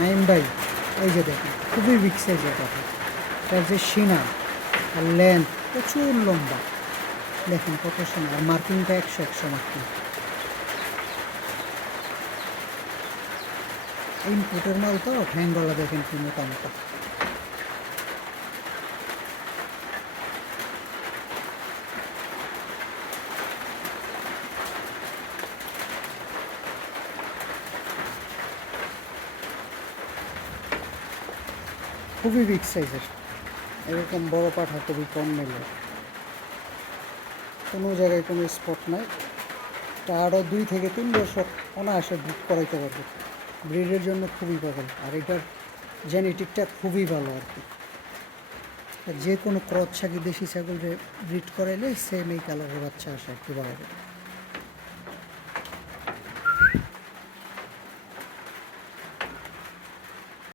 নাইম ভাই, এই যে দেখেন খুবই বিগ সাইজের পাখি। তার যে সিনা আর লেন্থ প্রচুর লম্বা, দেখেন কত সুন্দর। আর মার্কিংটা 100 মার্কিং। ইনপুটের মাল তো, ঠ্যাঙ্গলা দেখেন কি মোটামুটি। খুবই বিগ সাইজের, এরকম বড় পাঠা খুবই কম মেলে, কোনো জায়গায় কোনো স্পট নাই। এটা আরও 2 থেকে 3 বছর অনায়াসে ব্রিড করাইতে পারবে, ব্রিডের জন্য খুবই পাগল। আর এটার জেনেটিকটা খুবই ভালো আর কি। যে কোনো ক্রস ছাগি দেশি ছাগল ব্রিড করাইলে সেম এই কালারের বাচ্চা আসে আর কি, ভালো।